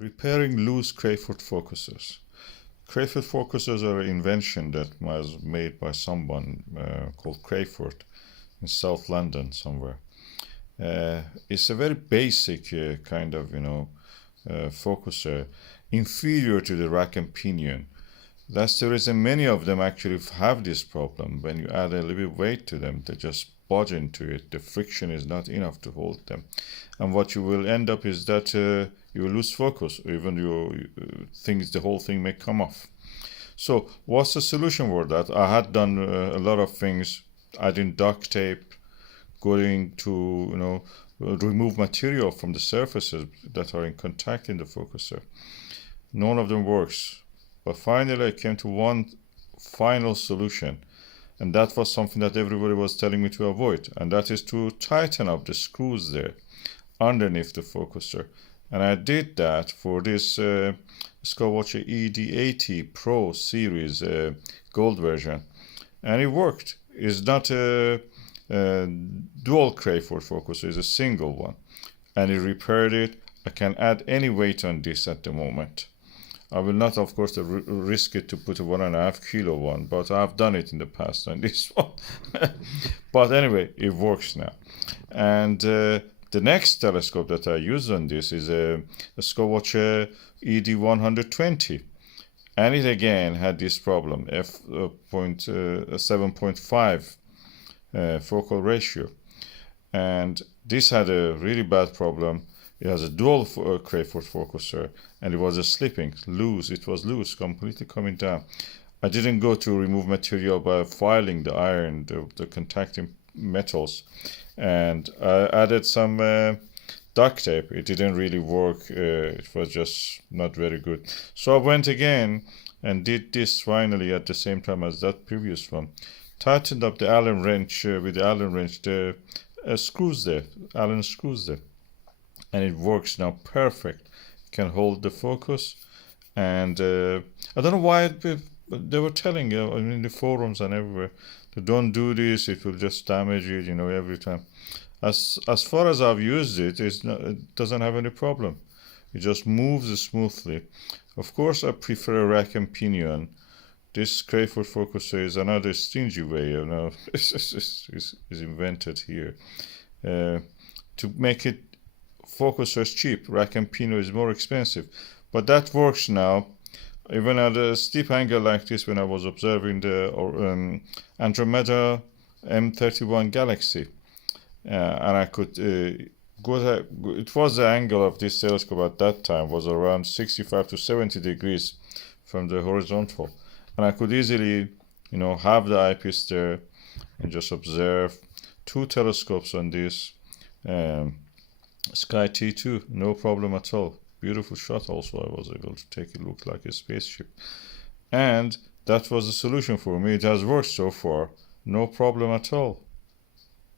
Repairing loose Crayford focusers. Crayford focusers are an invention that was made by someone called Crayford in South London somewhere. It's a very basic kind of, focuser, inferior to the rack and pinion. That's the reason many of them actually have this problem. When you add a little bit weight to them, they just budge into it. The friction is not enough to hold them. And what you will end up is that you will lose focus, even the whole thing may come off. So what's the solution for that? I had done a lot of things, adding duct tape, going to, remove material from the surfaces that are in contact in the focuser. None of them works. But finally I came to one final solution, and that was something that everybody was telling me to avoid, and that is to tighten up the screws there underneath the focuser. And I did that for this Skywatcher ED80 Pro series gold version, and it worked. It's not a dual Crayford focuser, it's a single one, and it repaired it. I can add any weight on this at the moment. I will not, of course, risk it to put a 1.5 kilo one, but I've done it in the past on this one. But anyway, it works now. And the next telescope that I use on this is a Skywatcher ED120. And it again had this problem, f.7.5 focal ratio. And this had a really bad problem. It has a dual Crayford focuser, and it was slipping loose. It was loose, completely coming down. I didn't go to remove material by filing the iron, the contacting metals, and I added some duct tape. It didn't really work. It was just not very good. So I went again and did this finally at the same time as that previous one. Tightened up the Allen wrench with the Allen wrench, the screws there, Allen screws there. And it works now perfect. Can hold the focus, and I don't know why they were telling in the forums and everywhere, don't do this, it will just damage it, every time. As far as I've used it, it doesn't have any problem. It just moves smoothly. Of course, I prefer a rack and pinion. This Crayford focuser is another stingy way, is invented here to make it focusers cheap. Rack and pinion is more expensive, but that works now. Even at a steep angle like this, when I was observing the Andromeda M31 galaxy, and I could it was the angle of this telescope at that time was around 65 to 70 degrees from the horizontal, and I could easily have the eyepiece there and just observe. Two telescopes on this. SkyTee-2, no problem at all. Beautiful shot also. I was able to take it look like a spaceship. And that was the solution for me. It has worked so far. No problem at all.